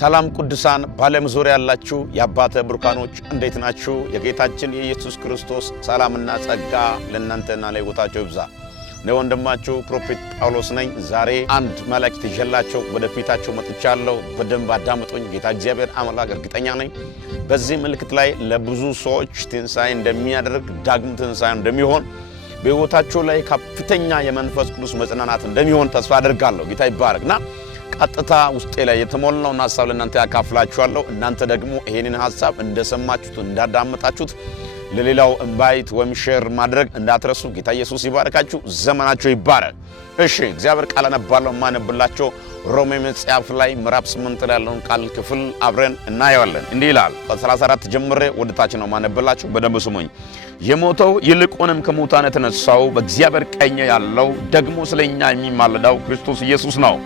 ሰላም ቅዱሳን ባለም ዙሪያ ያላችሁ የአባተ ብሩካኖች እንዴት ናችሁ? የጌታችን የኢየሱስ ክርስቶስ ሰላምና ጸጋ ለእናንተና ለሕይወታችሁ ይብዛ። ነው ወንድማችሁ ፕሮፌት ጳውሎስ ነኝ። ዛሬ አንድ መልእክት ይዤላችሁ ወደፊታችሁ መጥቻለሁ። በደንብ አዳምጡኝ። ጌታ እግዚአብሔር አምላክ እርግጠኛ ነኝ በዚህ መልእክት ላይ ለብዙ ሰዎች ትንሣኤ እንደሚያደርግ ዳግም ትንሣኤ እንደሚሆን በሕይወታችሁ ላይ ከፍተኛ የመንፈስ ቅዱስ መጽናናት እንደሚሆን ተስፋ አደርጋለሁ። ጌታ ይባረክና ቀጥታ ውስጤ ላይ የተሞላውን ሐሳብ ለእናንተ ያካፍላችኋለሁ። እናንተ ደግሞ ይሄንን ሐሳብ እንደሰማችሁት እንዳዳመጣችሁት ለሌላው ኢንቫይት ወይም ሼር ማድረግ እንዳትረሱ። ጌታ ኢየሱስ ይባርካችሁ፣ ዘመናችሁ ይባረክ። እሺ እግዚአብሔር ቃል አነባለሁ። ማነብላችሁ ሮሜ መጽሐፍ ላይ ምዕራፍ 8 ላይ ያለውን ቃል ክፍል አብረን እናየዋለን። እንዲህ ይላል። ከ34 ጀምሬ ወደ ታች ነው ማነብላችሁ። በደንብ ስሙኝ። የሞተው ይልቁንም ከሙታን የተነሳው በእግዚአብሔር ቀኝ ያለው ደግሞ ስለኛ የሚማልደው ክርስቶስ ኢየሱስ ነው።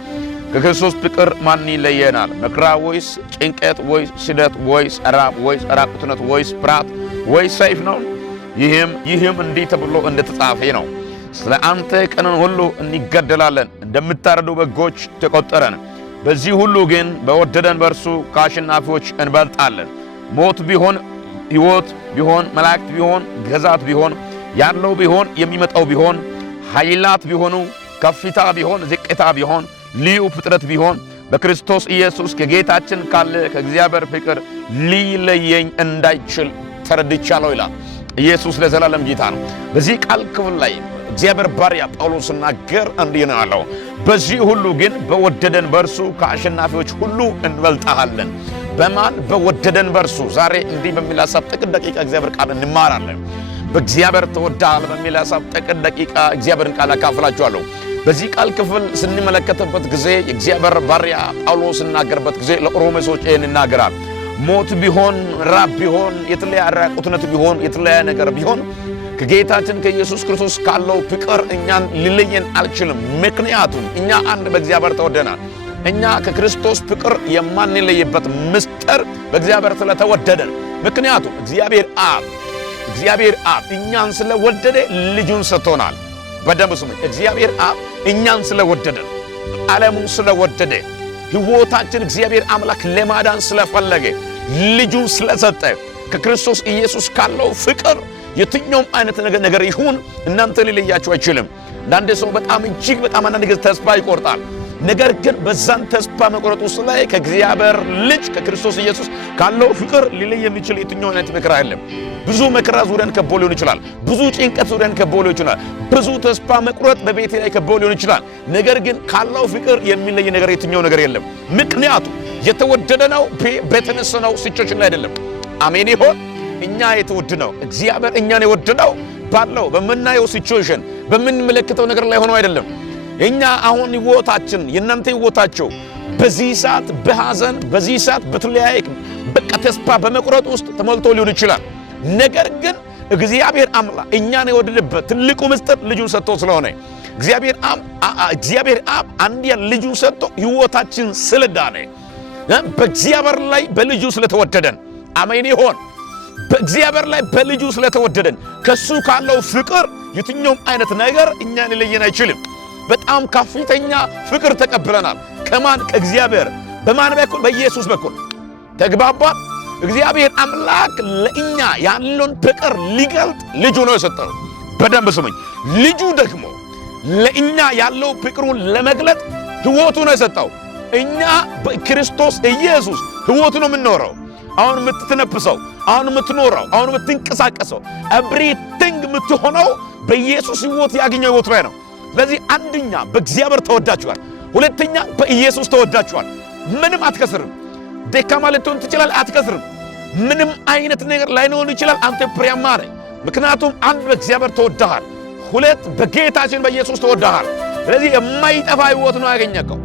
ከክርስቶስ ፍቅር ማን ይለየናል? መከራ ወይስ ጭንቀት ወይስ ስደት ወይስ ራብ ወይስ ራቁትነት ወይስ ፍርሃት ወይስ ሰይፍ ነው? ይህም እንዲህ ተብሎ እንደተጻፈ ነው። ስለ አንተ ቀንን ሁሉ እንገደላለን፣ እንደምታረዱ በጎች ተቆጠረን። በዚህ ሁሉ ግን በወደደን በእርሱ ከአሸናፊዎች እንበልጣለን። ሞት ቢሆን ሕይወት ቢሆን መላእክት ቢሆን ግዛት ቢሆን ያለው ቢሆን የሚመጣው ቢሆን ኃይላት ቢሆኑ ከፍታ ቢሆን ዝቅታ ቢሆን ልዩ ፍጥረት ቢሆን በክርስቶስ ኢየሱስ ከጌታችን ካለ ከእግዚአብሔር ፍቅር ሊለየኝ እንዳይችል ተረድቻለሁ ይላል። ኢየሱስ ለዘላለም ጌታ ነው። በዚህ ቃል ክፍል ላይ እግዚአብሔር ባሪያ ጳውሎስ ሲናገር እንዲህ ነው ያለው። በዚህ ሁሉ ግን በወደደን በእርሱ ከአሸናፊዎች ሁሉ እንበልጣለን። በማን? በወደደን በእርሱ። ዛሬ እንዲህ በሚል ሐሳብ ጥቂት ደቂቃ እግዚአብሔር ቃል እንማራለን። በእግዚአብሔር ተወዳሃል በሚል ሐሳብ ጥቂት ደቂቃ እግዚአብሔርን ቃል አካፍላችኋለሁ። በዚህ ቃል ክፍል ስንመለከተበት ጊዜ የእግዚአብሔር ባሪያ ጳውሎስ ሲናገርበት ጊዜ ለሮሜ ሰዎች ይህን ይናገራል። ሞት ቢሆን ራብ ቢሆን የተለያየ ራቁትነት ቢሆን የተለያየ ነገር ቢሆን ከጌታችን ከኢየሱስ ክርስቶስ ካለው ፍቅር እኛን ሊለየን አልችልም። ምክንያቱም እኛ አንድ በእግዚአብሔር ተወደናል። እኛ ከክርስቶስ ፍቅር የማንለይበት ምስጢር በእግዚአብሔር ስለተወደደን። ምክንያቱም እግዚአብሔር አብ እኛን ስለወደደ ልጁን ሰጥቶናል። በደንብ ስሙኝ። እግዚአብሔር አብ እኛን ስለወደደን ዓለሙን ስለወደደ ሕይወታችን እግዚአብሔር አምላክ ለማዳን ስለፈለገ ልጁን ስለሰጠ ከክርስቶስ ኢየሱስ ካለው ፍቅር የትኛውም አይነት ነገር ይሁን እናንተ ሊለያችሁ አይችልም። አንዳንድ ሰው በጣም እጅግ በጣም አንዳንድ ጊዜ ተስፋ ይቆርጣል። ነገር ግን በዛን ተስፋ መቁረጥ ውስጥ ላይ ከእግዚአብሔር ልጅ ከክርስቶስ ኢየሱስ ካለው ፍቅር ሊለይ የሚችል የትኛው አይነት መከራ የለም። ብዙ መከራ ዙሪያን ከቦ ሊሆን ይችላል። ብዙ ጭንቀት ዙሪያን ከቦ ሊሆን ይችላል። ብዙ ተስፋ መቁረጥ በቤቴ ላይ ከቦ ሊሆን ይችላል። ነገር ግን ካለው ፍቅር የሚለይ ነገር የትኛው ነገር የለም። ምክንያቱም የተወደደነው በተነሰነው ሲቹዌሽን ላይ አይደለም። አሜን ይሆን? እኛ የተወደድነው እግዚአብሔር እኛን የወደደው ባለው በመናየው ሲቹዌሽን በምንመለከተው ነገር ላይ ሆኖ አይደለም። እኛ አሁን ሕይወታችን የእናንተ ሕይወታቸው በዚህ ሰዓት በሐዘን በዚህ ሰዓት በተለያየ በቃ ተስፋ በመቁረጥ ውስጥ ተሞልቶ ሊሆን ይችላል። ነገር ግን እግዚአብሔር አምላክ እኛን የወደደበት ትልቁ ምስጢር ልጁን ሰጥቶ ስለሆነ እግዚአብሔር አብ አንድያ ልጁን ሰጥቶ ሕይወታችን ስለዳነ በእግዚአብሔር ላይ በልጁ ስለተወደደን አሜን ይሆን? በእግዚአብሔር ላይ በልጁ ስለተወደደን ከሱ ካለው ፍቅር የትኛውም አይነት ነገር እኛን ሊለየን አይችልም። በጣም ከፍተኛ ፍቅር ተቀብለናል። ከማን? ከእግዚአብሔር። በማን በኩል? በኢየሱስ በኩል። ተግባባን? እግዚአብሔር አምላክ ለእኛ ያለውን ፍቅር ሊገልጥ ልጁ ነው የሰጠው። በደንብ ስሙኝ። ልጁ ደግሞ ለእኛ ያለው ፍቅሩን ለመግለጥ ሕይወቱ ነው የሰጠው። እኛ በክርስቶስ ኢየሱስ ሕይወቱ ነው የምንኖረው። አሁን የምትተነፍሰው፣ አሁን የምትኖረው፣ አሁን የምትንቀሳቀሰው ኤቭሪቲንግ የምትሆነው በኢየሱስ ሕይወት ያገኘው ሕይወት ላይ ነው። ስለዚህ አንደኛ በእግዚአብሔር ተወዳችኋል፣ ሁለተኛ በኢየሱስ ተወዳችኋል። ምንም አትከስርም። ደካማ ልትሆን ትችላለህ፣ አትከስርም። ምንም አይነት ነገር ላይኖር ይችላል፣ አንተ ፍሬያማ ነህ። ምክንያቱም አንድ በእግዚአብሔር ተወዳሃል፣ ሁለት በጌታችን በኢየሱስ ተወዳሃል። ስለዚህ የማይጠፋ ሕይወት ነው ያገኘከው።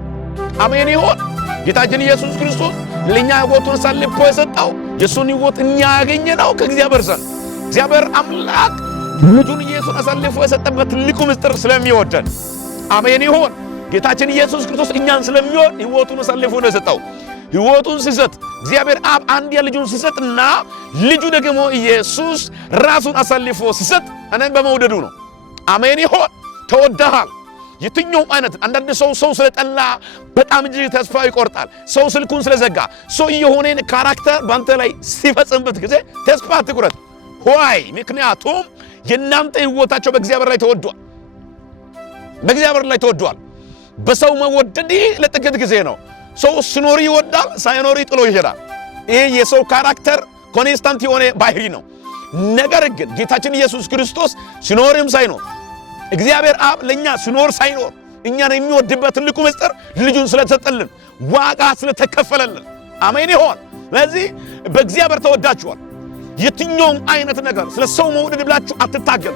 አሜን ይሆን? ጌታችን ኢየሱስ ክርስቶስ ለኛ ሕይወቱን አሳልፎ የሰጠው የሱን ሕይወት እኛ ያገኘነው ከእግዚአብሔር ዘንድ እግዚአብሔር አምላክ ልጁን ኢየሱስን አሳልፎ የሰጠበት ትልቁ ምስጢር ስለሚወደን አሜን ይሆን? ጌታችን ኢየሱስ ክርስቶስ እኛን ስለሚወድ ሕይወቱን አሳልፎ ነው የሰጠው። ሕይወቱን ሲሰጥ እግዚአብሔር አብ አንድያ ልጁን ሲሰጥና ልጁ ደግሞ ኢየሱስ ራሱን አሳልፎ ሲሰጥ እኔን በመውደዱ ነው። አሜን ይሆን? ተወደሃል። የትኛው አይነት አንዳንድ ሰው ስለጠላ በጣም እጅግ ተስፋ ይቆርጣል ሰው ስልኩን ስለዘጋ ሰው የሆነን ካራክተር ባንተ ላይ ሲፈጽምበት ጊዜ ተስፋ አትቁረጥ ሆይ ምክንያቱም የናንተ ህይወታቸው በእግዚአብሔር ላይ ተወዷል በሰው መወደድ ለጥቂት ጊዜ ነው ሰው ሲኖር ይወዳል ሳይኖር ጥሎ ይሄዳል ይሄ የሰው ካራክተር ኮንስታንት የሆነ ባህሪ ነው ነገር ግን ጌታችን ኢየሱስ ክርስቶስ ሲኖርም ሳይኖር እግዚአብሔር አብ ለኛ ሲኖር ሳይኖር እኛን የሚወድበት ትልቁ ምስጢር ልጁን ስለተሰጠልን ዋጋ ስለተከፈለልን አሜን ይሁን ስለዚህ በእግዚአብሔር ተወዳችኋል የትኛው አይነት ነገር ስለ ሰው መውደድ ብላችሁ አትታገሉ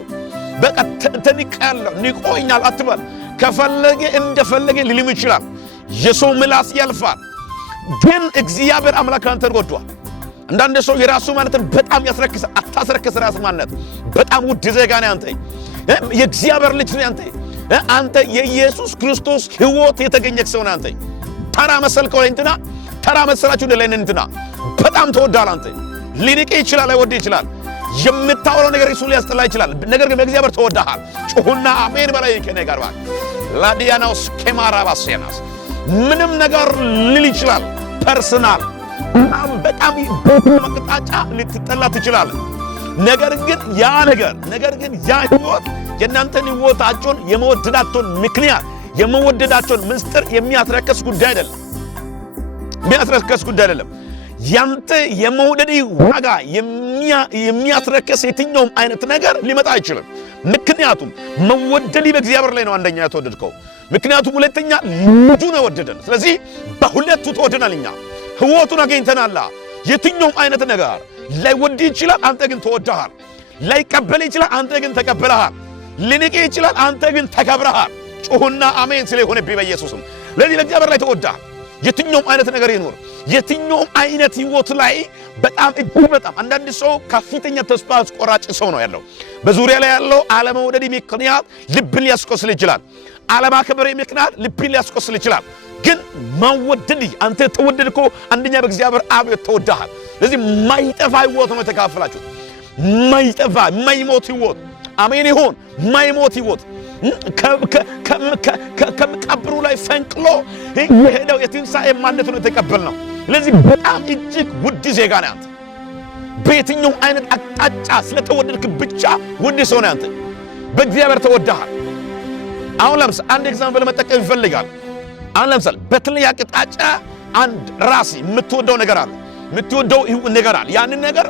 በቃ ተንቀያለሁ ንቆኛል አትበል ከፈለገ እንደፈለገ ሊልም ይችላል የሰው ምላስ ያልፋል ግን እግዚአብሔር አምላክ አንተን ወዷል አንዳንድ ሰው የራሱ ማንነትን በጣም ያስረክሳል አታስረክስ ራስ ማንነት በጣም ውድ ዜጋ ነህ አንተ የእግዚአብሔር ልጅ ነህ አንተ የኢየሱስ ክርስቶስ ሕይወት የተገኘክ ሰው ነህ አንተ ተራ መሰልከው እንትና ተራ መሰላችሁ ለሌላ እንትና በጣም ተወዳል አንተ ሊንቅ ይችላል አይወድ ይችላል የምታወራው ነገር እሱ ሊያስጠላ ይችላል ነገር ግን በእግዚአብሔር ተወዳሃል ጩሁና አሜን በላይ ከኔ ጋር ባል ላዲያናስ ከማራባሲያናስ ምንም ነገር ሊል ይችላል ፐርሰናል በጣም በመቅጣጫ ልትጠላ ትችላለህ ነገር ግን ያ ህይወት የናንተን ህይወታቸውን የመወደዳቸውን ምክንያት የመወደዳቸውን ምስጢር የሚያስረክስ ጉዳይ አይደለም ያንተ የመውደድ ዋጋ የሚያስረክስ የትኛውም አይነት ነገር ሊመጣ አይችልም ምክንያቱም መወደድ በእግዚአብሔር ላይ ነው አንደኛ የተወደድከው ምክንያቱም ሁለተኛ ልጁ ነው ወደደን ስለዚህ በሁለቱ ተወደናልኛ ህይወቱን አገኝተናል የትኛውም አይነት ነገር ላይወድ ይችላል አንተ ግን ተወደሃል ላይቀበል ይችላል አንተ ግን ተቀበለሃል ሊንቅ ይችላል አንተ ግን ተከብረሃል ጩሁና አሜን ስለሆነብኝ በኢየሱስም ለዚህ ለእግዚአብሔር ላይ ተወደሃል የትኛውም አይነት ነገር ይኖር የትኛውም አይነት ህይወት ላይ በጣም እጅግ በጣም አንዳንድ ሰው ከፍተኛ ተስፋ አስቆራጭ ሰው ነው ያለው በዙሪያ ላይ ያለው አለመውደድ ምክንያት ልብን ሊያስቆስል ይችላል አለማክበር ምክንያት ልብን ሊያስቆስል ይችላል ግን ማወደድ አንተ ተወደድኮ አንደኛ በእግዚአብሔር አብ ተወደሃል ስለዚህ ማይጠፋ ህይወት ነው ተካፈላችሁ ማይጠፋ ማይሞት ህይወት አሜን ይሁን ማይሞት ህይወት ከመቃብሩ ላይ ፈንቅሎ የሄደው የትንሣኤ ማንነት ነው የተቀበልነው ስለዚህ በጣም እጅግ ውድ ዜጋ ነህ አንተ በየትኛው አይነት አቅጣጫ ስለተወደድክ ብቻ ውድ ሰው ነህ አንተ በእግዚአብሔር ተወደሃል አሁን ለምሳሌ አንድ ኤግዛምፕል መጠቀም ይፈልጋል አሁን ለምሳሌ በተለየ አቅጣጫ አንድ ራስ የምትወደው ነገር አለ ያንን ነገር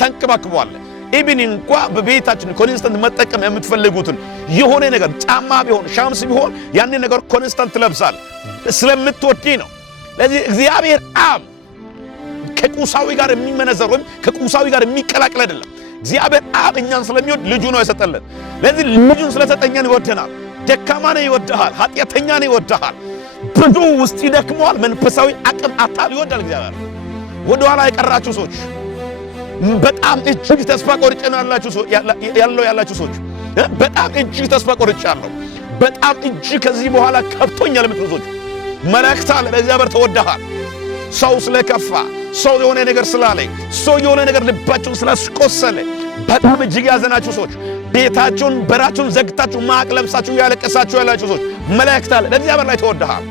ተንከባክበዋለህ ኢብን እንኳን በቤታችን ኮንስታንት መጠቀም የምትፈልጉትን የሆነ ነገር ጫማ ቢሆን ሻምስ ቢሆን ያንን ነገር ኮንስታንት ለብሳል ስለምትወድ ነው ለዚህ እግዚአብሔር አብ ከቁሳዊ ጋር የሚመነዘር ወይም ከቁሳዊ ጋር የሚቀላቀል አይደለም እግዚአብሔር አብ እኛን ስለሚወድ ልጁ ነው የሰጠልን ለዚህ ልጁን ስለሰጠኛን ይወደናል ደካማ ነው ይወደሃል ኃጢአተኛ ነው ይወደሃል ብዙ ውስጥ ይደክመዋል መንፈሳዊ አቅም አጣል ይወዳል እግዚአብሔር ወደ ኋላ የቀራችሁ ሰዎች በጣም እጅግ ተስፋ ቆርጬና ያላችሁ ሰዎች በጣም እጅግ ተስፋ ቆርጫለሁ በጣም እጅግ ከዚህ በኋላ ከብቶኛል የምትሉ ሰዎች መልእክት አለ በእግዚአብሔር ተወደሃል ሰው ስለከፋ ሰው የሆነ ነገር ስላለኝ ሰው የሆነ ነገር ልባችሁን ስላስቆሰለ በጣም እጅግ ያዘናችሁ ሰዎች ቤታችሁን በራችሁን ዘግታችሁ ማቅ ለብሳችሁ ያለቀሳችሁ ያላችሁ ሰዎች መልእክት አለ በእግዚአብሔር ላይ ተወደሃል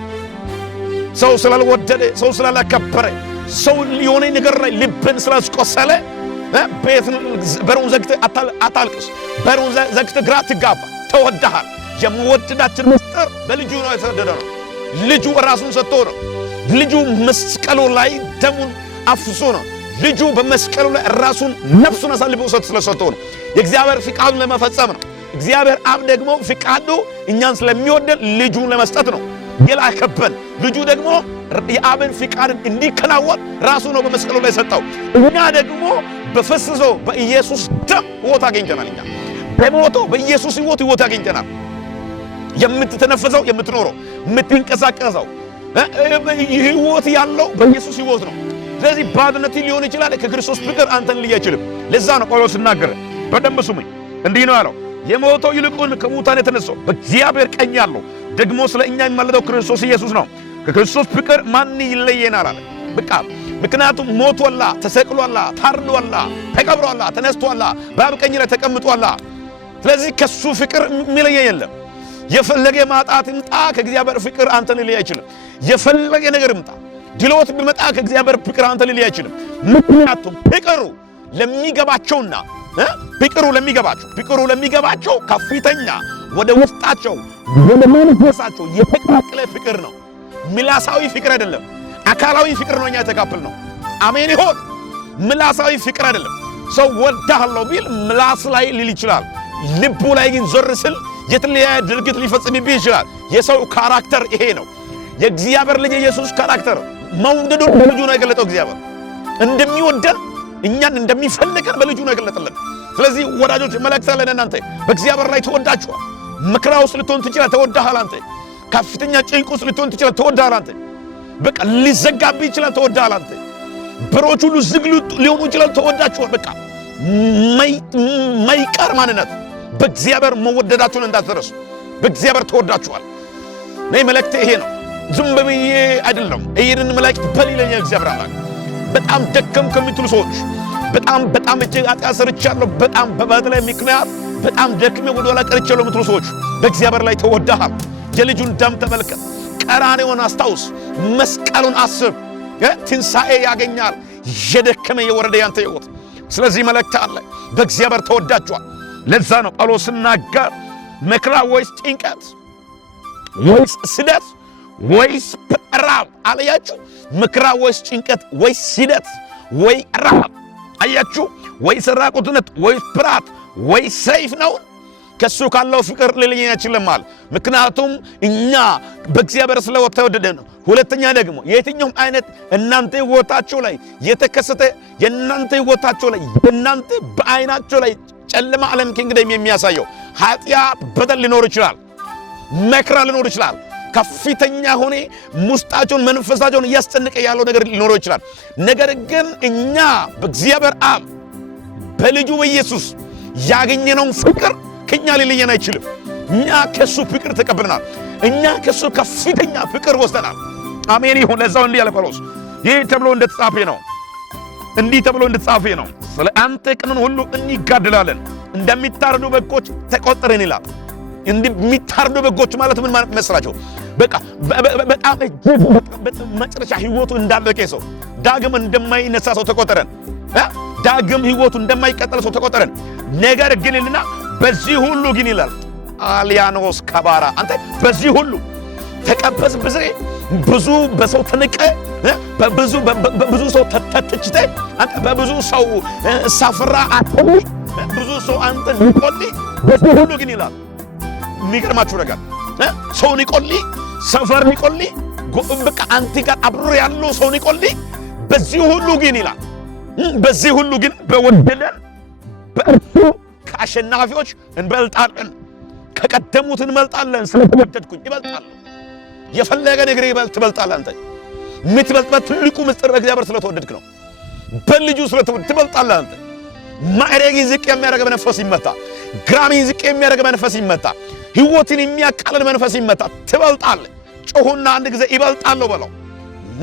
ሰው ስላልወደደ ሰው ስላላከበረ ሰው የሆነ ነገር ላይ ልብን ስላስቆሰለ በሩን ዘግተህ አታልቅስ በሩን ዘግተህ ግራ አትጋባ ተወደሃል የመወደዳችን ምስጢር በልጁ ነው የተወደደ ነው ልጁ ራሱን ሰጥቶ ነው ልጁ መስቀሉ ላይ ደሙን አፍሶ ነው ልጁ በመስቀሉ ላይ ራሱን ነፍሱን አሳልፎ ስለሰጠ ነው የእግዚአብሔር ፍቃዱን ለመፈጸም ነው እግዚአብሔር አብ ደግሞ ፍቃዱ እኛን ስለሚወደድ ልጁን ለመስጠት ነው የላከበን ልጁ ደግሞ የአብን ፍቃድን እንዲከናወን ራሱ ነው በመስቀሉ ላይ ሰጠው እኛ ደግሞ በፈሰሰው በኢየሱስ ደም ሕይወት አግኝተናል እኛ በሞቶ በኢየሱስ ሕይወት አግኝተናል የምትተነፈሰው የምትኖረው የምትንቀሳቀሰው ሕይወት ያለው በኢየሱስ ሕይወት ነው ስለዚህ ባድነት ሊሆን ይችላል ከክርስቶስ ፍቅር አንተን ሊያችልም ለዛ ነው ጳውሎስ ሲናገር በደንብ ስሙኝ እንዲህ ነው ያለው የሞተው ይልቁን ከሙታን የተነሳው በእግዚአብሔር ቀኝ ያለው ደግሞ ስለ እኛ የሚማልደው ክርስቶስ ኢየሱስ ነው ከክርስቶስ ፍቅር ማን ይለየናል አለ በቃ ምክንያቱም ሞቶላ ተሰቅሎላ ታርዶላ ተቀብሮላ ተነስቶላ በአብ ቀኝ ላይ ተቀምጦላ ስለዚህ ከሱ ፍቅር የሚለየን የለም የፈለገ ማጣት ይምጣ ከእግዚአብሔር ፍቅር አንተን ሊለይ አይችልም። የፈለገ ነገር ይምጣ ድሎት ቢመጣ ከእግዚአብሔር ፍቅር አንተን ሊለይ አይችልም። ምክንያቱም ፍቅሩ ለሚገባቸውና ፍቅሩ ለሚገባቸው ከፍተኛ ወደ ውስጣቸው ወደ መንፈሳቸው የተቀላቀለ ፍቅር ነው። ምላሳዊ ፍቅር አይደለም። አካላዊ ፍቅር ነው እኛ የተካፈልነው። አሜን ይሁን። ምላሳዊ ፍቅር አይደለም። ሰው ወዳለው ቢል ምላስ ላይ ሊል ይችላል። ልቡ ላይ ግን ዞር ስል የተለያየ ድርጊት ሊፈጽምብህ ይችላል። የሰው ካራክተር ይሄ ነው። የእግዚአብሔር ልጅ ኢየሱስ ካራክተር መውደዱን በልጁ ነው የገለጠው። እግዚአብሔር እንደሚወደን እኛን እንደሚፈልገን በልጁ ነው የገለጠልን። ስለዚህ ወዳጆች መልእክት አለን እናንተ በእግዚአብሔር ላይ ተወዳችኋል። መከራ ውስጥ ልትሆን ትችላለህ፣ ተወዳሃል አንተ። ከፍተኛ ጭንቅ ውስጥ ልትሆን ትችላለህ፣ ተወዳሃል አንተ። በቃ ሊዘጋብህ ይችላል፣ ተወዳሃል አንተ። በሮች ሁሉ ዝግ ሊሆኑ ይችላል፣ ተወዳችኋል። በቃ ማይቀር ማንነት በእግዚአብሔር መወደዳችሁን እንዳትረሱ። በእግዚአብሔር ተወዳችኋል። ነይ መልእክት ይሄ ነው። ዝም ብዬ አይደለም። ይሄንን መልእክት በሊለኛ እግዚአብሔር አምላክ በጣም ደከም ከሚትሉ ሰዎች በጣም እጅግ ኃጢአት ሰርቻለሁ፣ በጣም በበደሌ ምክንያት በጣም ደክሜ ወደ ኋላ ቀርቻለሁ የምትሉ ሰዎች በእግዚአብሔር ላይ ተወዳሃል። የልጁን ደም ተመልከት። ቀራንዮውን አስታውስ። መስቀሉን አስብ። ትንሣኤ ያገኛል የደከመ የወረደ ያንተ ሕይወት። ስለዚህ መልእክት አለ። በእግዚአብሔር ተወዳችኋል። ለዛ ነው ጳውሎስ ሲናገር መከራ ወይስ ጭንቀት ወይስ ስደት ወይስ ራብ አለያችሁ። መከራ ወይስ ጭንቀት ወይስ ስደት ወይ ራብ አያችሁ፣ ወይስ ራቁትነት ወይስ ፍርሃት ወይስ ሰይፍ ነው። ከሱ ካለው ፍቅር ሊለየን አይችልም ማለት። ምክንያቱም እኛ በእግዚአብሔር ስለተወደደ ነው። ሁለተኛ ደግሞ የትኛውም አይነት እናንተ ሕይወታችሁ ላይ የተከሰተ የእናንተ ሕይወታችሁ ላይ የእናንተ በአይናችሁ ላይ ጨለማ ዓለም ከእንግዲህ የሚያሳየው ኃጢአት፣ በደል ሊኖር ይችላል፣ መከራ ሊኖር ይችላል። ከፍተኛ ሆነ ውስጣቸውን መንፈሳቸውን እያስጨነቀ ያለው ነገር ሊኖር ይችላል። ነገር ግን እኛ በእግዚአብሔር አብ በልጁ በኢየሱስ ያገኘነው ፍቅር ከኛ ሊለየን አይችልም። እኛ ከሱ ፍቅር ተቀብለናል። እኛ ከሱ ከፍተኛ ፍቅር ወስደናል። አሜን ይሁን። ለዛው እንዲህ ያለ ጳውሎስ ይህ ተብሎ እንደተጻፈ ነው። እንዲህ ተብሎ እንደተጻፈ ነው። ስለ አንተ ቀኑን ሁሉ እንጋደላለን፣ እንደሚታረዱ በጎች ተቆጠርን ይላል። እንደሚታረዱ በጎች ማለት ምን ማለት መስላችሁ? በቃ በጣም መጨረሻ ህይወቱ እንዳለቀ ሰው፣ ዳግም እንደማይነሳ ሰው ተቆጠረን። ዳግም ህይወቱ እንደማይቀጥል ሰው ተቆጠረን። ነገር ግን ይልና በዚህ ሁሉ ግን ይላል አልያኖስ ከባራ አንተ በዚህ ሁሉ ተቀበዝ ብዙ በሰው ተንቀ በብዙ ሰው ተተችተ አንተ በብዙ ሰው ሳፍራ አጥቶ ብዙ ሰው አንተ ንቆሊ በዚህ ሁሉ ግን ይላል። የሚገርማችሁ ነገር ሰው ንቆሊ፣ ሰፈር ንቆሊ፣ በቃ አንተ ጋር አብሮ ያለው ሰው ንቆሊ፣ በዚህ ሁሉ ግን ይላል በዚህ ሁሉ ግን በወደደን በእርሱ ከአሸናፊዎች እንበልጣለን፣ ከቀደሙት እንበልጣለን። ስለተወደድኩኝ ይበልጣል። የፈለገ ነገር ትበልጣለህ። አንተ የምትበልጥበት ትልቁ ምስጢር በእግዚአብሔር ስለተወደድክ ነው። በልጁ ስለተወደድክ ትበልጣለህ። አንተ ማዕረግን ዝቅ የሚያደርግ መንፈስ ይመታ፣ ግራምን ዝቅ የሚያደርግ መንፈስ ይመታ፣ ሕይወትን የሚያቃልል መንፈስ ይመታ። ትበልጣለህ። ጮኹና አንድ ጊዜ ይበልጣለሁ በለው።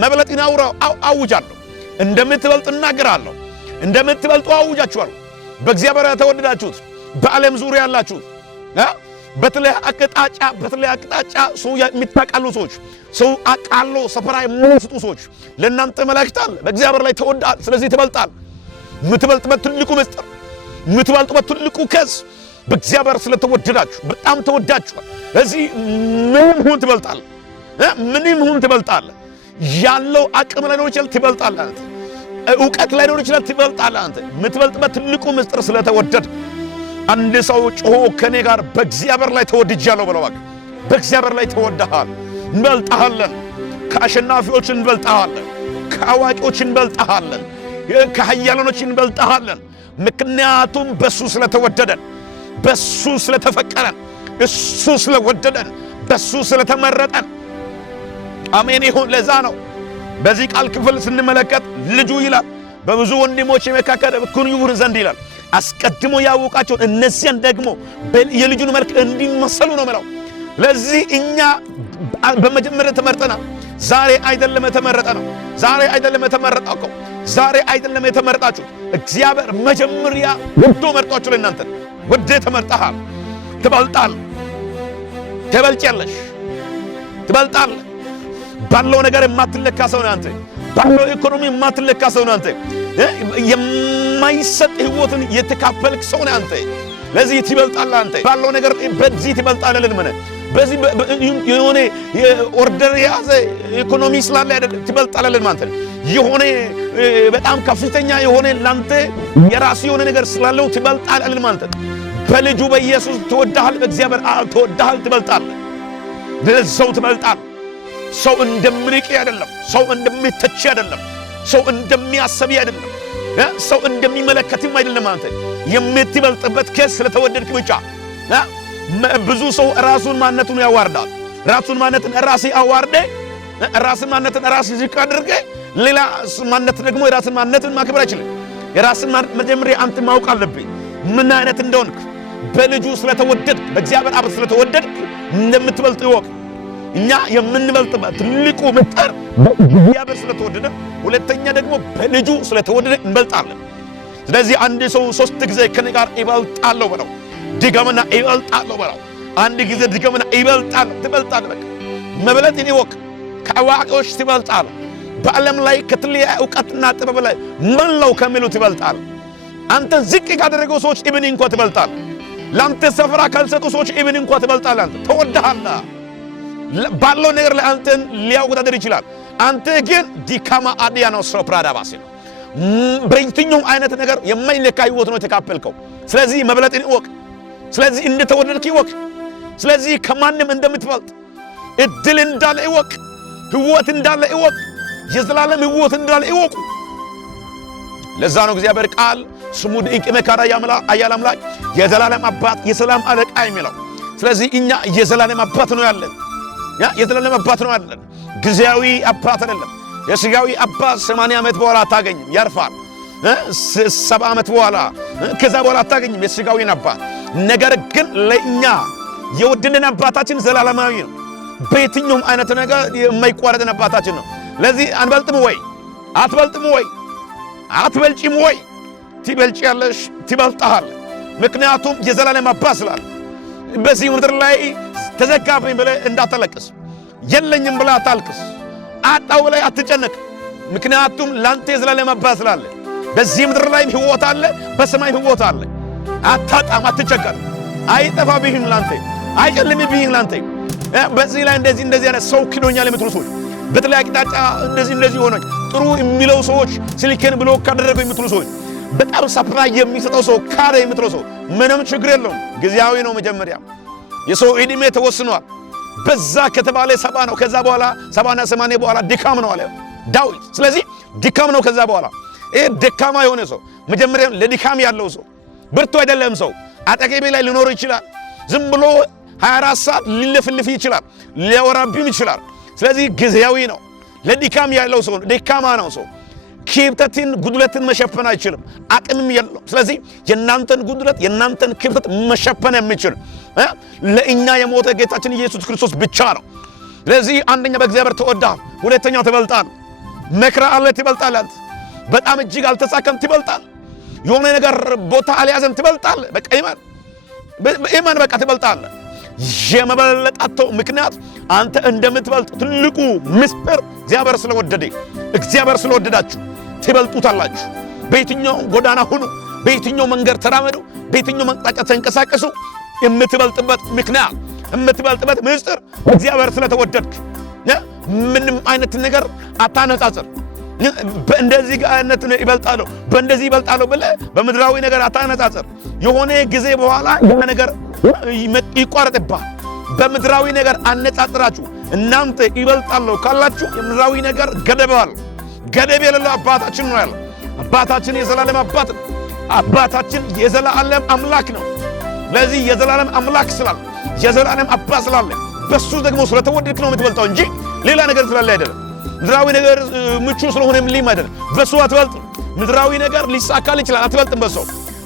መብለጥን አውጃለሁ። እንደምትበልጥ እናገራለሁ። እንደምትበልጡ አውጃችኋለሁ። በእግዚአብሔር የተወደዳችሁት በዓለም ዙሪያ ያላችሁት በተለይ አቅጣጫ ሰው የሚታቃሉ ሰዎች፣ ሰው አቃሎ ሰፈራ የሚወስጡ ሰዎች ለእናንተ መልእክት አለ። በእግዚአብሔር ላይ ተወዳል። ስለዚህ ትበልጣል። የምትበልጥበት ትልቁ ምስጢር፣ የምትበልጡበት ትልቁ ከዝ በእግዚአብሔር ስለተወደዳችሁ በጣም ተወዳችኋል። ስለዚህ ምንም ሁን ትበልጣለህ። ምንም ሁን ትበልጣለህ። ያለው አቅም ላይ ነው ይችላል ትበልጣለህ። አንተ ዕውቀት ላይ ነው ይችላል ትበልጣለህ። አንተ የምትበልጥበት ትልቁ ምስጢር ስለተወደድ አንድ ሰው ጮሆ ከኔ ጋር በእግዚአብሔር ላይ ተወድጃለሁ ብለው በእግዚአብሔር ላይ ተወደሃል። እንበልጣለን። ከአሸናፊዎች እንበልጣለን። ከአዋቂዎች እንበልጣለን። ከኃያላኖች እንበልጣለን። ምክንያቱም በሱ ስለተወደደን፣ በሱ ስለተፈቀረን፣ እሱ ስለወደደን፣ በሱ ስለተመረጠን። አሜን ይሁን። ለዛ ነው በዚህ ቃል ክፍል ስንመለከት ልጁ ይላል በብዙ ወንድሞች መካከል እኩል ይሁን ዘንድ ይላል አስቀድሞ ያወቃቸውን እነዚያን ደግሞ የልጁን መልክ እንዲመሰሉ ነው ማለት። ለዚህ እኛ በመጀመሪያ ተመርጠናል። ዛሬ አይደለም የተመረጠ ነው። ዛሬ አይደለም የተመረጣው። ዛሬ አይደለም የተመረጣችሁ። እግዚአብሔር መጀመሪያ ወዶ መርጧችሁ ለእናንተ ወደ ተመርጠሃል። ትበልጣል። ትበልጫለሽ፣ ትበልጣለህ። ባለው ነገር የማትለካ ሰው ነህ አንተ። ባለው ኢኮኖሚ የማትለካ ሰው ነህ አንተ። የማይሰጥ ህይወትን የተካፈልክ ሰው ነህ አንተ። ለዚህ ትበልጣለህ አንተ። ባለው ነገር በዚህ ትበልጣለህ። ለምን በዚህ የሆነ ኦርደር የያዘ ኢኮኖሚ ስላለ አይደለም ትበልጣለህ። ለምን አንተ የሆነ በጣም ከፍተኛ የሆነ ላንተ የራስ የሆነ ነገር ስላለው ትበልጣለህ። ለምን አንተ በልጁ በኢየሱስ ተወዳሃል፣ በእግዚአብሔር ተወዳሃል፣ ትበልጣለህ። ለሰው ትበልጣለህ። ሰው እንደምንቅ አይደለም፣ ሰው እንደሚተች አይደለም፣ ሰው እንደሚያሰብ አይደለም፣ ሰው እንደሚመለከትም አይደለም። አንተ የምትበልጥበት ከስ ስለተወደድክ ብቻ። ብዙ ሰው ራሱን ማንነቱን ያዋርዳል። ራሱን ማንነትን ራስ ያዋርደ፣ ራስን ማንነትን ራስ ዝቅ አድርገ፣ ሌላ ማንነት ደግሞ የራስን ማንነትን ማክበር አይችልም። የራስን መጀመሪያ አንተ ማወቅ አለብህ ምን አይነት እንደሆንክ። በልጁ ስለተወደድክ፣ በእግዚአብሔር አብ ስለተወደድክ እንደምትበልጥ ይወቅ። እኛ የምንበልጥበት ትልቁ መጠር በእግዚአብሔር ስለተወደደ፣ ሁለተኛ ደግሞ በልጁ ስለተወደደ እንበልጣለን። ስለዚህ አንድ ሰው 3 ጊዜ ከኔ ጋር ይበልጣለሁ በለው። ድገምና ይበልጣለሁ በለው። አንድ ጊዜ ድገምና ይበልጣለሁ። ትበልጣለህ። በቃ መብለጥን ይወቅ። ከአዋቂዎች ትበልጣለህ። በዓለም ላይ ከተለያየ ዕውቀትና ጥበብ ላይ መላው ከሚሉት ትበልጣለህ። አንተ ዝቅ ካደረገው ሰዎች ኢብን እንኳን ትበልጣለህ። ላንተ ስፍራ ካልሰጡ ሰዎች ኢብን እንኳን ትበልጣለህ። አንተ ተወደሃለህ። ባለው ነገር ላይ አንተን ሊያወዳደር ይችላል። አንተ ግን ዲካማ አዲያኖ ሶፕራዳባሲ ነው። በየትኛውም አይነት ነገር የማይለካ ህይወት ነው የተካፈልከው። ስለዚህ መብለጥን ይወቅ። ስለዚህ እንደተወደድክ ይወቅ። ስለዚህ ከማንም እንደምትበልጥ እድል እንዳለ ይወቅ። ህይወት እንዳለ ይወቅ። የዘላለም ህይወት እንዳለ ይወቁ። ለዛ ነው እግዚአብሔር ቃል ስሙ ድንቅ መካራ ኃያል አምላክ የዘላለም አባት የሰላም አለቃ የሚለው። ስለዚህ እኛ የዘላለም አባት ነው ያለን። የዘላለም አባት ነው ያለን። ጊዜያዊ አባት አይደለም። የሥጋዊ አባት 80 ዓመት በኋላ አታገኝም፣ ያርፋል። 70 ዓመት በኋላ ከዛ በኋላ አታገኝም የሥጋዊን አባት። ነገር ግን ለእኛ የወደደን አባታችን ዘላለማዊ ነው። በየትኛውም አይነት ነገር የማይቋረጥን አባታችን ነው። ለዚህ አንበልጥም ወይ? አትበልጥም ወይ? አትበልጪም ወይ? ትበልጪያለሽ፣ ትበልጣሃል። ምክንያቱም የዘላለም አባት ስላለ። በዚህ ምድር ላይ ተዘጋብኝ ብለህ እንዳታለቅስ፣ የለኝም ብለህ አታልቅስ፣ አጣው ብለህ አትጨነቅ። ምክንያቱም ላንተ የዘላለም አባት ስላለ። በዚህ ምድር ላይ ሕይወት አለ፣ በሰማይ ሕይወት አለ። አታጣም፣ አትቸገርም፣ አይጠፋብህም፣ ላንተ አይጨልምብህም። ላንተ በዚህ ላይ እንደዚህ አይነት ሰው ክዶኛል የምትሉ ሰዎች፣ በተለያየ አቅጣጫ እንደዚህ ሆነኝ ጥሩ የሚለው ሰዎች፣ ስልኬን ብሎ ካደረገው የምትሉ ሰዎች፣ በጣም ሰፕራይዝ የሚሰጠው ሰው ካደ የምትለው ሰው ምንም ችግር የለውም። ጊዜያዊ ነው። መጀመሪያ የሰው ዕድሜ ተወስኗል። በዛ ከተባለ 70 ነው። ከዛ በኋላ 70ና 80 በኋላ ድካም ነው አለ ዳዊት። ስለዚህ ድካም ነው። ከዛ በኋላ ይሄ ደካማ የሆነ ሰው መጀመሪያ ለድካም ያለው ሰው ብርቱ አይደለም። ሰው አጠገቤ ላይ ሊኖር ይችላል። ዝም ብሎ 24 ሰዓት ሊለፍልፍ ይችላል፣ ሊያወራብም ይችላል። ስለዚህ ጊዜያዊ ነው። ለድካም ያለው ሰው ደካማ ነው። ሰው ክብተትን ጉድለትን መሸፈን አይችልም፣ አቅምም የለውም። ስለዚህ የናንተን ጉድለት የናንተን ክብተት መሸፈን የሚችል ለእኛ የሞተ ጌታችን ኢየሱስ ክርስቶስ ብቻ ነው። ስለዚህ አንደኛ በእግዚአብሔር ተወዳህ፣ ሁለተኛው ትበልጣል። መከራ አለ፣ ትበልጣለህ። በጣም እጅግ አልተሳካም፣ ትበልጣለህ። የሆነ ነገር ቦታ አልያዘም፣ ትበልጣለህ። በቃ ኢማን በቃ ትበልጣለህ። የመበለጣቸው ምክንያት አንተ እንደምትበልጥ ትልቁ ምስጢር እግዚአብሔር ስለወደደ፣ እግዚአብሔር ስለወደዳችሁ ትበልጡታላችሁ። በየትኛው ጎዳና ሁኑ፣ በየትኛው መንገድ ተራመዱ፣ በየትኛው መንቀሳቀስ ተንቀሳቀሱ፣ የምትበልጥበት ምክንያት የምትበልጥበት ምስጢር እግዚአብሔር ስለተወደድክ። ምንም አይነት ነገር አታነጻጽር። በእንደዚህ አይነት ይበልጣለሁ በእንደዚህ ይበልጣለሁ ብለህ በምድራዊ ነገር አታነጻጽር። የሆነ ጊዜ በኋላ ያ ነገር ይቋረጥብሃል። በምድራዊ ነገር አነጻጽራችሁ እናንተ ይበልጣለሁ ካላችሁ የምድራዊ ነገር ገደባል። ገደብ የሌለው አባታችን ነው ያለው። አባታችን የዘላለም አባት ነው። አባታችን የዘላለም አምላክ ነው። ለዚህ የዘላለም አምላክ ስላለ የዘላለም አባት ስላለ በሱ ደግሞ ስለተወደድክ ነው የምትበልጠው እንጂ ሌላ ነገር ስላለ አይደለም። ምድራዊ ነገር ምቹ ስለሆነ ምንም አይደለም። በሱ አትበልጥም። ምድራዊ ነገር ሊሳካል ይችላል፣ አትበልጥም በሱ።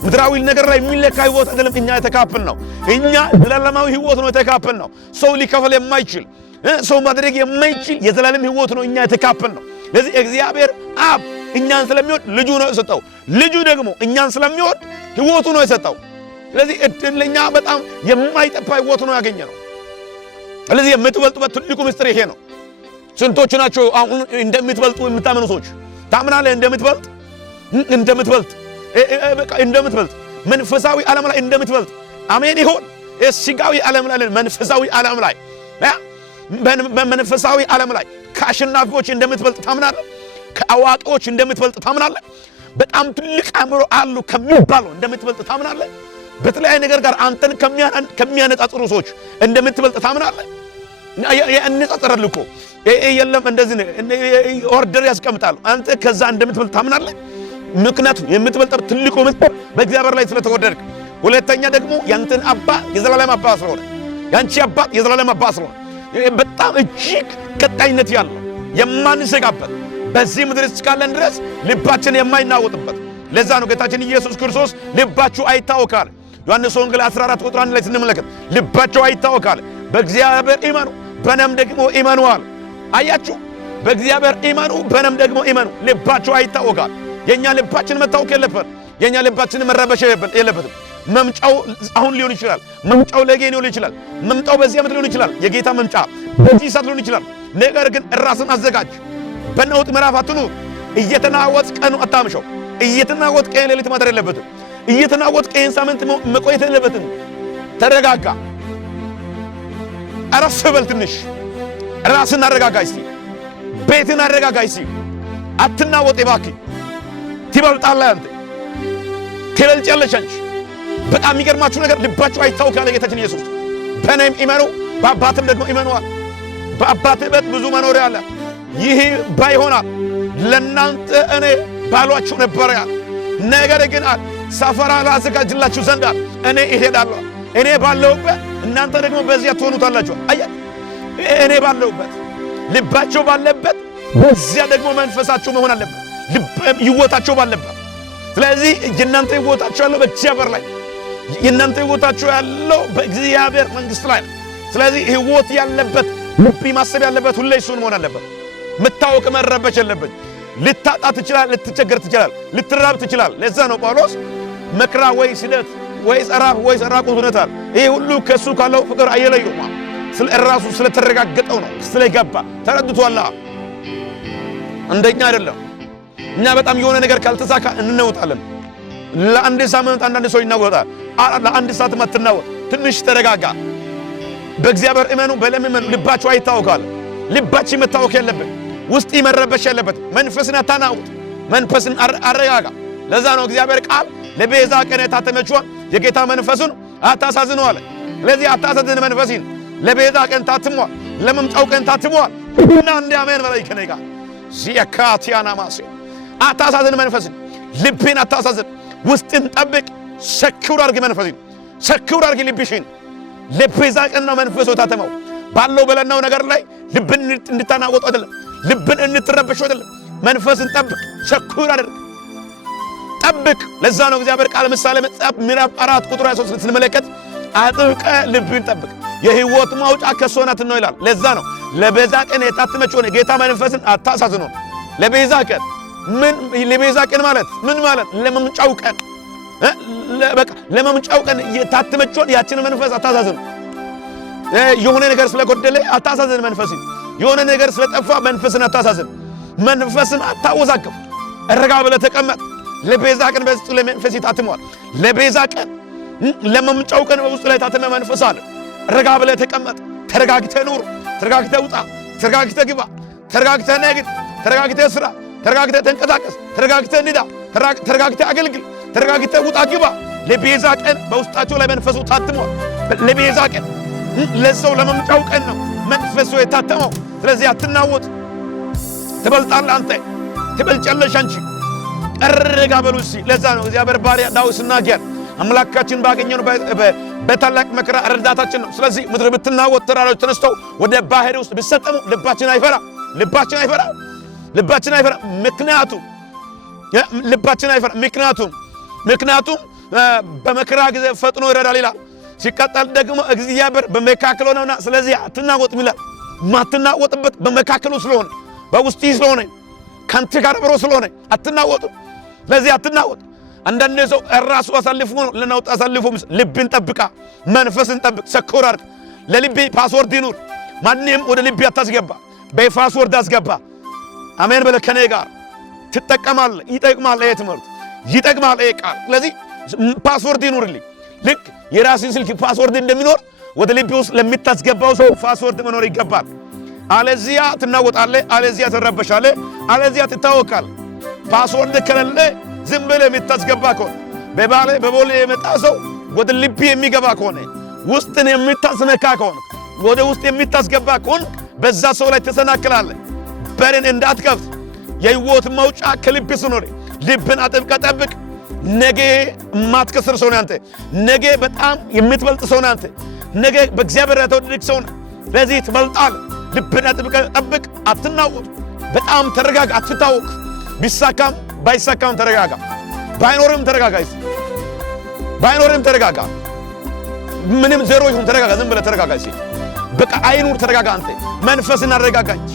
ምድራዊ ነገር ላይ የሚለካ ህይወት አይደለም እኛ የተካፈል ነው። እኛ ዘላለማዊ ህይወት ነው የተካፈል ነው። ሰው ሊከፈል የማይችል ሰው ማድረግ የማይችል የዘላለም ህይወት ነው እኛ የተካፈል ነው። ለዚህ እግዚአብሔር አብ እኛን ስለሚወድ ልጁ ነው የሰጠው። ልጁ ደግሞ እኛን ስለሚወድ ህይወቱ ነው የሰጠው። ስለዚህ ለኛ በጣም የማይጠፋ ህይወት ነው ያገኘነው። ስለዚህ የምትበልጡበት ትልቁ ምስጢር ይሄ ነው። ስንቶች ናቸው አሁን እንደምትበልጡ የምታምኑ ሰዎች? ታምናለህ እንደምትበልጥ መንፈሳዊ ዓለም ላይ እንደምትበልጥ? አሜን ይሁን። ስጋዊ ዓለም ላይ መንፈሳዊ ዓለም ላይ በመንፈሳዊ ዓለም ላይ ከአሸናፊዎች እንደምትበልጥ ታምናለህ? ከአዋቂዎች እንደምትበልጥ ታምናለህ? በጣም ትልቅ አእምሮ አሉ ከሚባለው እንደምትበልጥ ታምናለህ? በተለያየ ነገር ጋር አንተን ከሚያነጻጽሩ ሰዎች እንደምትበልጥ ታምናለህ? ያነጻጽራሉ እኮ የለም እንደዚህ ኦርደር ያስቀምጣሉ። አንተ ከዛ እንደምትበልጥ ታምናለህ? ምክንያቱም የምትበልጠው ትልቁ ምስጢር በእግዚአብሔር ላይ ስለተወደድክ፣ ሁለተኛ ደግሞ ያንተን አባት የዘላለም አባት ስለሆነ፣ ያንቺ አባት የዘላለም አባት ስለሆነ በጣም እጅግ ቀጣይነት ያለው የማንሰጋበት በዚህ ምድር እስካለን ድረስ ልባችን የማይናወጥበት። ለዛ ነው ጌታችን ኢየሱስ ክርስቶስ ልባችሁ አይታወካል። ዮሐንስ ወንጌል 14 ቁጥር 1 ላይ ስንመለከት ልባችሁ አይታወካል፣ በእግዚአብሔር ኢመኑ በእኔም ደግሞ ኢመኑ አለ። አያችሁ፣ በእግዚአብሔር ኢመኑ በእኔም ደግሞ ኢመኑ። ልባችሁ አይታወካል። የኛ ልባችን መታወክ የለበት። የኛ ልባችን መረበሽ የለበትም። መምጫው አሁን ሊሆን ይችላል። መምጫው ለጌ ሊሆን ይችላል። መምጫው በዚህ ዓመት ሊሆን ይችላል። የጌታ መምጫ በዚህ ሰዓት ሊሆን ይችላል። ነገር ግን ራስን አዘጋጅ። በነውጥ ምዕራፍ አትኑር። እየተናወጥ ቀኑ አታምሸው። እየተናወጥ ቀን ሌሊት ማደር የለበትም። እየተናወጥ ቀን ሳምንት መቆየት የለበትም። ተረጋጋ። አረፍ በል ትንሽ። ራስን አረጋጋ እስቲ። ቤትን አረጋጋ እስቲ። አትናወጥ እባክህ። ትበልጣለህ አንተ። ትበልጫለሽ አንቺ። በጣም የሚገርማችሁ ነገር ልባችሁ አይታወክ ያለ ጌታችን ኢየሱስ በእኔም ኢመኑ በአባትም ደግሞ ኢመኑ አለ። በአባትህ ቤት ብዙ መኖሪያ አለ። ይህ ባይሆናል ለእናንተ እኔ ባሏችሁ ነበር ያለ። ነገር ግን አለ ሰፈራ ላዘጋጅላችሁ ዘንድ አለ እኔ እሄዳለሁ። እኔ ባለሁበት እናንተ ደግሞ በዚያ ትሆኑታላችሁ። አያ እኔ ባለሁበት ልባቸው ባለበት በዚያ ደግሞ መንፈሳቸው መሆን አለበት። ይወታቸው ባለበት። ስለዚህ የእናንተ ይወታቸው ያለው በእግዚአብሔር ላይ፣ የእናንተ ይወታቸው ያለው በእግዚአብሔር መንግሥት ላይ። ስለዚህ ህይወት ያለበት ልብ ማሰብ ያለበት ሁሌ እሱን መሆን አለበት። መታወቅ መረበሽ የለበት። ልታጣ ትችላል፣ ልትቸገር ትችላል፣ ልትራብ ትችላል። ለዛ ነው ጳውሎስ መከራ ወይ ስደት ወይ ራብ ወይ ራቁትነት አለ። ይሄ ሁሉ ከሱ ካለው ፍቅር አይለዩም። ስለ ራሱ ስለተረጋገጠው ነው፣ ስለገባ ተረድቷል። እንደኛ አይደለም። እኛ በጣም የሆነ ነገር ካልተሳካ እንነውጣለን። ለአንድ ሳምንት አንዳንድ ሰው ይናወጣል። ለአንድ ሰዓት ማትናወጥ። ትንሽ ተረጋጋ። በእግዚአብሔር እመኑ፣ በለም እመኑ። ልባችሁ አይታወካል። ልባችሁ መታወክ ያለበት፣ ውስጥ መረበሽ ያለበት። መንፈስን አታናውጥ፣ መንፈስን አረጋጋ። ለዛ ነው እግዚአብሔር ቃል ለቤዛ ቀን የታተመችውን የጌታ መንፈሱን አታሳዝኑ አለ። ስለዚህ አታሳዝን መንፈስን። ለቤዛ ቀን ታትሟል፣ ለመምጫው ቀን ታትሟል። እና እንደ አሜን በላይ ከነጋ ሲያካቲያና ማሴ አታሳዝን መንፈስን። ልብን አታሳዝን፣ ውስጥን ጠብቅ። ሰክር አድርግ መንፈስን፣ ሰክር አድርግ ልብሽን። ለቤዛ ቀን ነው መንፈሱ የታተመው። ባለው በለናው ነገር ላይ ልብን እንድታናወጡ አይደለም፣ ልብን እንድትረበሹ አይደለም። መንፈስን ጠብቅ፣ ሰክር አድርግ፣ ጠብቅ። ለዛ ነው እግዚአብሔር ቃል ምሳሌ መጽሐፍ ምዕራፍ 4 ቁጥር 23 ስንመለከት አጥብቀ ልብን ጠብቅ የህይወት ማውጫ ከእሱ ናት ነው ይላል። ለዛ ነው ለቤዛ ቀን የታተመችውን ጌታ መንፈስን አታሳዝኑ። ለቤዛ ቀን ምን ለቤዛ ቀን ማለት ምን ማለት? ለመምጫው ቀን በቃ ለመምጫው ቀን የታተመችውን ያችን መንፈስ አታሳዝኑ። የሆነ ነገር ስለጎደለ አታሳዝን መንፈስን። የሆነ ነገር ስለጠፋ መንፈስን አታሳዝን። መንፈስን አታወዛቅፍ። ረጋ ብለህ ተቀመጥ። ለቤዛ ቀን በውስጡ ለመንፈስ ታትሟል። ለቤዛ ቀን ለመምጫው ቀን በውስጡ ላይ ታተመ መንፈስ አለ። ረጋ ብለህ ተቀመጥ። ተረጋግተህ ኑር። ተረጋግተህ ውጣ። ተረጋግተህ ግባ። ተረጋግተህ ነግድ። ተረጋግተህ ስራ። ተረጋግተህ ተንቀሳቀስ። ተረጋግተህ ንዳ። ተረጋግተህ አገልግል። ተረጋግተህ ውጣ ግባ። ለቤዛ ቀን በውስጣቸው ላይ መንፈሱ ታትሟል። ለቤዛ ቀን ለሰው ለመምጫው ቀን ነው መንፈሱ የታተመው። ስለዚህ አትናወጥ። ትበልጣለህ አንተ፣ ትበልጫለሽ አንቺ። ረጋ በሉ እስኪ። ለዛ ነው እግዚአብሔር ባሪያ ዳዊት ሲናገር አምላካችን ባገኘን በታላቅ መከራ ረዳታችን ነው። ስለዚህ ምድር ብትናወጥ ተራሮች ተነስተው ወደ ባህር ውስጥ ቢሰጠሙ ልባችን አይፈራ። ልባችን አይፈራ። ልባችን አይፈራ። ምክንያቱም በመከራ ጊዜ ፈጥኖ ይረዳል ይላል። ሲቀጠል ደግሞ እግዚአብሔር በመካከሉ ነውና ስለዚህ አትናወጥ ይላል። ማትናወጥበት በመካከሉ ስለሆነ በውስጥ ስለሆነ ካንተ ጋር አብሮ ስለሆነ አትናወጥ። ስለዚህ አትናወጥ። አንዳንድ ሰው ራሱ አሳልፎ ለናውጥ አሳልፎ ልብን ጠብቃ፣ መንፈስን ጠብቅ፣ ሰክር አድርግ። ለልቤ ፓስወርድ ይኑር። ማንንም ወደ ልቤ አታስገባ፣ በፓስወርድ አስገባ። አሜን በለ። ከኔ ጋር ትጠቀማለህ። ይጠቅማል፣ ይሄ ትምህርት ይጠቅማል፣ ይሄ ቃል። ስለዚህ ፓስወርድ ይኑርልኝ። ልክ የራስን ስልክ ፓስወርድ እንደሚኖር ወደ ልቤ ውስጥ ለሚታስገባው ሰው ፓስወርድ መኖር ይገባል። አለዚያ ትናወጣለህ፣ አለዚያ ትረበሻለህ፣ አለዚያ ትታወቃለህ። ፓስወርድ ከሌለ ዝም ብለህ የምታስገባ ከሆነ በቦሌ የመጣ ሰው ወደ ልቤ የሚገባ ከሆነ ውስጥን የምታስነካ ከሆነ ወደ ውስጥ የምታስገባ ከሆነ በዛ ሰው ላይ ተሰናክላለህ። በርን እንዳትከፍት። የሕይወት መውጫ ከልብ ሲኖር ልብን አጥብቀህ ጠብቅ። ነገ የማትከስር ሰው ነህ አንተ። ነገ በጣም የምትበልጥ ሰው ነህ አንተ። ነገ በእግዚአብሔር የተወደድክ ሰው ነህ። ስለዚህ ትበልጣለህ። ልብን አጥብቀህ ጠብቅ። አትናወጥ። በጣም ተረጋጋ። አትታወቅ። ቢሳካም ባይሳካም ተረጋጋ። ባይኖርም ተረጋጋ። ባይኖርም ተረጋጋ። ምንም ዜሮ ይሁን ተረጋጋ። ዝም ብለህ ተረጋጋ። በቃ አይኑር። ተረጋጋ። አንተ መንፈስን አረጋጋ እንጂ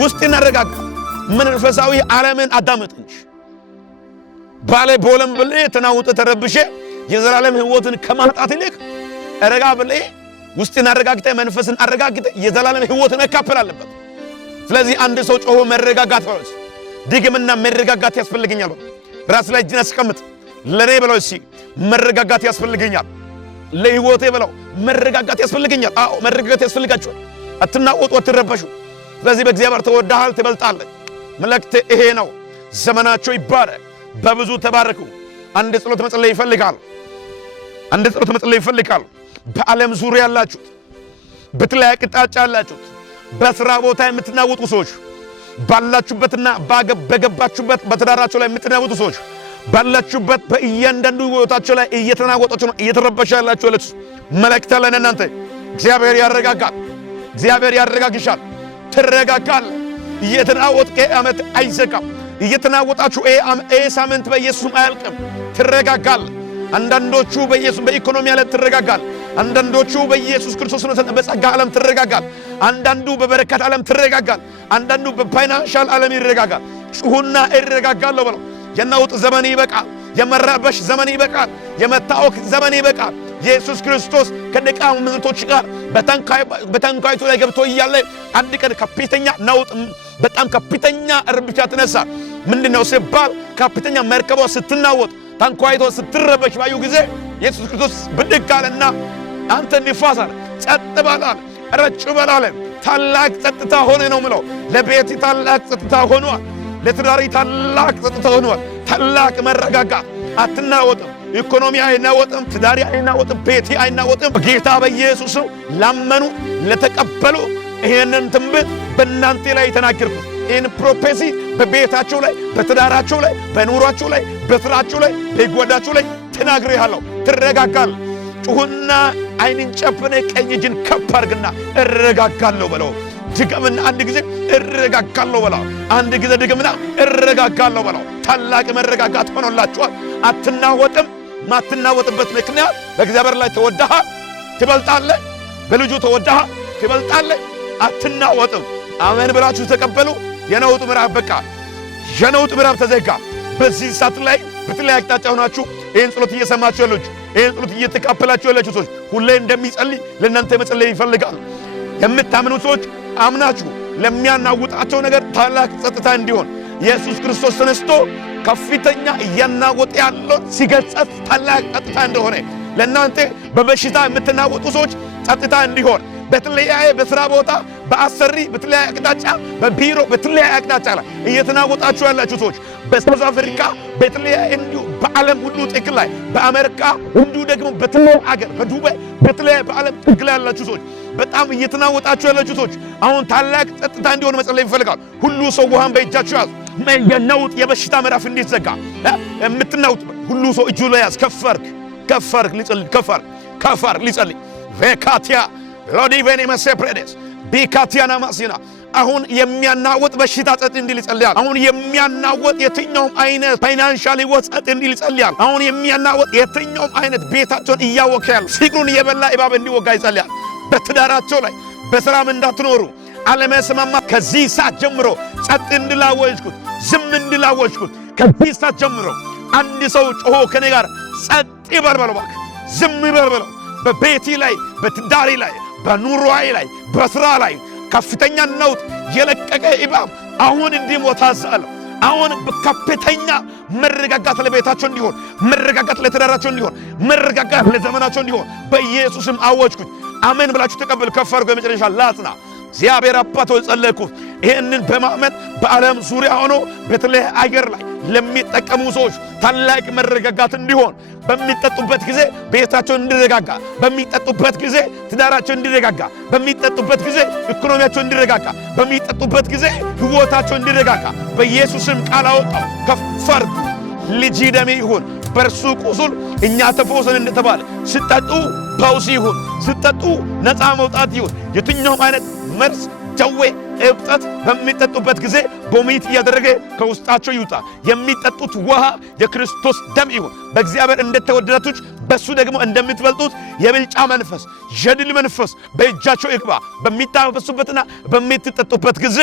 ውስጥን አረጋጋ። መንፈሳዊ ዓለምን አዳምጥ እንጂ ባለ ቦለም ብለህ ተናውጠህ ተረብሼ የዘላለም ሕይወትን ከማጣት ይልቅ ረጋ ብለህ ውስጥን አረጋግተህ መንፈስን አረጋግተህ የዘላለም ሕይወትን መካፈል አለበት። ስለዚህ አንድ ሰው ጮሆ መረጋጋት ነው። ድግምና መረጋጋት ያስፈልገኛል። ራስ ላይ እጅን አስቀምጥ። ለኔ ብለው እሺ መረጋጋት ያስፈልገኛል። ለሕይወቴ ብለው መረጋጋት ያስፈልገኛል። አዎ መረጋጋት ያስፈልጋችኋል። አትናወጡ፣ አትረበሹ። ስለዚህ በእግዚአብሔር ተወዳሃል፣ ትበልጣለህ። መልእክቴ ይሄ ነው። ዘመናቸው ይባረክ፣ በብዙ ተባረኩ። አንድ ጸሎት መጸለይ ይፈልጋል። አንድ ጸሎት መጸለይ ይፈልጋል። በዓለም ዙሪያ ያላችሁት፣ በተለያየ አቅጣጫ ያላችሁት፣ በሥራ ቦታ የምትናወጡ ሰዎች ባላችሁበትና በገባችሁበት በትዳራችሁ ላይ የምትናወጡ ሰዎች ባላችሁበት በእያንዳንዱ ሕይወታችሁ ላይ እየተናወጣችሁ ነው፣ እየተረበሻ ያላችሁ ያለች መልእክት አለን። እናንተ እግዚአብሔር ያረጋጋል። እግዚአብሔር ያረጋግሻል። ትረጋጋል። እየተናወጥክ ዓመት አይዘጋም። እየተናወጣችሁ ሳምንት በኢየሱስም አያልቅም። ትረጋጋል። አንዳንዶቹ በኢየሱስ በኢኮኖሚ ዓለም ትረጋጋል። አንዳንዶቹ በኢየሱስ ክርስቶስ በጸጋ ዓለም ትረጋጋል። አንዳንዱ በበረከት ዓለም ትረጋጋል። አንዳንዱ በፋይናንሻል ዓለም ይረጋጋል። ጩኹና እረጋጋለሁ በለው። የናውጥ ዘመን ይበቃል። የመረበሽ ዘመን ይበቃል። የመታወክ ዘመን ይበቃል። ኢየሱስ ክርስቶስ ከደቀ መዛሙርቶች ጋር በታንኳይቱ ላይ ገብቶ እያለ አንድ ቀን ከፍተኛ ናውጥ፣ በጣም ከፍተኛ እርብሻ ተነሳ። ምንድነው ሲባል ከፍተኛ መርከቧ ስትናወጥ፣ ታንኳይቷ ስትረበሽ ባዩ ጊዜ ኢየሱስ ክርስቶስ ብድግ አለና አንተ ንፋስ አለ፣ ጸጥ በል አለ፣ ረጭ በል አለ። ታላቅ ጸጥታ ሆነ ነው ምለው። ለቤት ታላቅ ጸጥታ ሆኗል። ለትዳሪ ታላቅ ጸጥታ ሆኗል። ታላቅ መረጋጋት። አትናወጥም። ኢኮኖሚ አይናወጥም። ትዳሪ አይናወጥም። ቤቴ አይናወጥም። ጌታ በኢየሱስ ላመኑ ለተቀበሉ ይሄንን ትንቢት በእናንተ ላይ ተናገርኩት። ይህን ፕሮፌሲ በቤታችሁ ላይ፣ በትዳራችሁ ላይ፣ በኑሯችሁ ላይ፣ በስራችሁ ላይ፣ በጓዳችሁ ላይ ተናግሬሃለሁ። ትረጋጋል። ጩኹና አይንን ጨፍነ ቀኝ እጅን ከፍ አድርግና እረጋጋለሁ በለው። ድገምና አንድ ጊዜ እረጋጋለሁ በለው። አንድ ጊዜ ድገምና እረጋጋለሁ በለው። ታላቅ መረጋጋት ሆኖላችኋል። አትናወጥም። ማትናወጥበት ምክንያት በእግዚአብሔር ላይ ተወዳሃል፣ ትበልጣለህ። በልጁ ተወዳሃል፣ ትበልጣለህ። አትናወጥም። አሜን ብላችሁ ተቀበሉ። የነውጥ ምዕራፍ በቃ፣ የነውጥ ምዕራፍ ተዘጋ። በዚህ ሰዓት ላይ በተለያየ አቅጣጫ ሆናችሁ ይህን ጸሎት እየሰማችሁ ያላችሁ፣ ይህን ጸሎት እየተካፈላችሁ ያላችሁ ሰዎች ሁሌ እንደሚጸልይ ለእናንተ መጸለይ ይፈልጋል። የምታምኑ ሰዎች አምናችሁ ለሚያናውጣቸው ነገር ታላቅ ጸጥታ እንዲሆን ኢየሱስ ክርስቶስ ተነስቶ ከፍተኛ እያናወጠ ያለው ሲገጸጽ ታላቅ ጸጥታ እንደሆነ ለእናንተ በበሽታ የምትናወጡ ሰዎች ጸጥታ እንዲሆን በተለያየ በሥራ ቦታ በአሰሪ በተለያየ አቅጣጫ በቢሮ በተለያየ አቅጣጫ ላይ እየተናወጣችሁ ያላችሁ ሰዎች በሳውዝ አፍሪካ በተለያየ እንዲሁ በዓለም ሁሉ ጥግ ላይ በአሜሪካ እንዲሁ ደግሞ በተለያየ አገር በዱባይ በተለያየ በዓለም ጥግ ላይ ያላችሁ ሰዎች በጣም እየተናወጣችሁ ያላችሁ ሰዎች አሁን ታላቅ ጸጥታ እንዲሆን መጸለይ ይፈልጋል። ሁሉ ሰው ውሃን በእጃችሁ ያዙ። የነውጥ የበሽታ ምዕራፍ እንዲዘጋ የምትናውጥ ሁሉ ሰው እጁ ላይ ያዝ። ከፈርክ ሊጸልይ ከፈር ሊጸልይ ቬካቲያ ሎዲቬኔ መሴፕሬዴስ ቢካቲያና ማሲና አሁን የሚያናወጥ በሽታ ጸጥ እንዲል ይጸልያል። አሁን የሚያናወጥ የትኛውም አይነት ፋይናንሻል ህይወት ጸጥ እንዲል ይጸልያል። አሁን የሚያናወጥ የትኛውም አይነት ቤታቸውን እያወከ ያሉ ሲግሩን የበላ እባብ እንዲወጋ ይጸልያል። በትዳራቸው ላይ በሰላም እንዳትኖሩ አለመስማማት ከዚህ ሰዓት ጀምሮ ጸጥ እንድላወጅኩት፣ ዝም እንድላወጅኩት ከዚህ ሰዓት ጀምሮ አንድ ሰው ጮሆ ከኔ ጋር ጸጥ ይበል በለው፣ እባክህ ዝም ይበል በለው። በቤቴ ላይ በትዳሬ ላይ በኑሮዬ ላይ በስራ ላይ ከፍተኛ ነውጥ የለቀቀ እባብ አሁን እንዲሞት አዛለሁ። አሁን በከፍተኛ መረጋጋት ለቤታቸው እንዲሆን፣ መረጋጋት ለትዳራቸው እንዲሆን፣ መረጋጋት ለዘመናቸው እንዲሆን በኢየሱስም አወጅኩት። አሜን ብላችሁ ተቀበሉ። ከፍ አድርጎ የመጨረሻ ላጽና። እግዚአብሔር አባት ሆይ ጸለይኩት። ይህንን በማመን በዓለም ዙሪያ ሆኖ በተለያየ አገር ላይ ለሚጠቀሙ ሰዎች ታላቅ መረጋጋት እንዲሆን፣ በሚጠጡበት ጊዜ ቤታቸው እንዲረጋጋ፣ በሚጠጡበት ጊዜ ትዳራቸው እንዲረጋጋ፣ በሚጠጡበት ጊዜ ኢኮኖሚያቸው እንዲረጋጋ፣ በሚጠጡበት ጊዜ ሕይወታቸው እንዲረጋጋ በኢየሱስም ቃል አወጣው። ከፍ አድርጉ። ልጅ ደሜ ይሁን በእርሱ ቁስል እኛ ተፈወስን እንደተባለ ሲጠጡ ፈውስ ይሁን፣ ሲጠጡ ነፃ መውጣት ይሁን። የትኛውም አይነት መርዝ፣ ደዌ፣ እብጠት በሚጠጡበት ጊዜ ቦሚት እያደረገ ከውስጣቸው ይውጣ። የሚጠጡት ውሃ የክርስቶስ ደም ይሁን። በእግዚአብሔር እንደተወደዳችሁ በሱ ደግሞ እንደምትበልጡት የብልጫ መንፈስ፣ የድል መንፈስ በእጃቸው ይግባ። በሚታበሱበትና በሚጠጡበት ጊዜ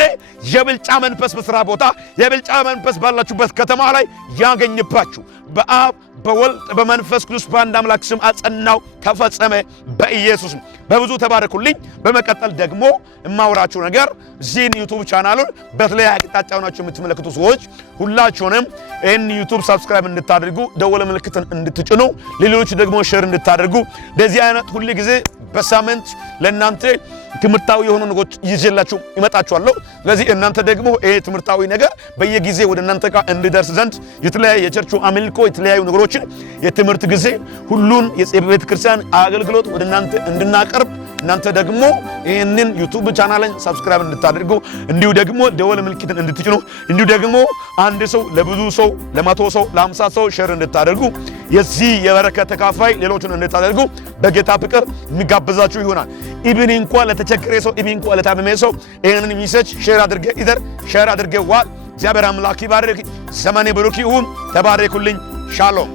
የብልጫ መንፈስ በሥራ ቦታ፣ የብልጫ መንፈስ ባላችሁበት ከተማ ላይ ያገኝባችሁ። በአብ በወልድ በመንፈስ ቅዱስ በአንድ አምላክ ስም አጸናው። ተፈጸመ በኢየሱስ። በብዙ ተባረኩልኝ። በመቀጠል ደግሞ የማወራችሁ ነገር እዚህን ዩቱብ ቻናሉን በተለያየ አቅጣጫ ሆናችሁ የምትመለከቱ ሰዎች ሁላችሁንም ይህን ዩቱብ ሰብስክራይብ እንድታደርጉ፣ ደወል ምልክትን እንድትጭኑ፣ ሌሎች ደግሞ ሼር እንድታደርጉ እንደዚህ አይነት ሁሉ ጊዜ በሳምንት ለእናንተ ትምህርታዊ የሆኑ ነገሮች ይዤላችሁ ይመጣችኋለሁ። ስለዚህ እናንተ ደግሞ ይሄ ትምህርታዊ ነገር በየጊዜ ወደ እናንተ ጋር እንዲደርስ ዘንድ የተለያየ የቸርቹ አምልኮ የተለያዩ ነገሮችን የትምህርት ጊዜ ሁሉን የቤተ ክርስቲያን አገልግሎት ወደ እናንተ እንድናቀርብ እናንተ ደግሞ ይህንን ዩቱብ ቻናልን ሰብስክራይብ እንድታደርጉ እንዲሁ ደግሞ ደወል ምልክትን እንድትጭኑ እንዲሁ ደግሞ አንድ ሰው ለብዙ ሰው ለ100 ሰው ለ50 ሰው ሼር እንድታደርጉ የዚህ የበረከት ተካፋይ ሌሎችን እንድታደርጉ በጌታ ፍቅር የሚጋብዛችሁ ይሆናል። ኢብን እንኳን ለተቸገረ ሰው ኢብን እንኳን ለታመመ ሰው ይህንን ሚሴጅ ሼር አድርገ ዋል። እግዚአብሔር አምላክ ይባርክ። ዘመኔ ብሩክ ይሁን። ተባረኩልኝ። ሻሎም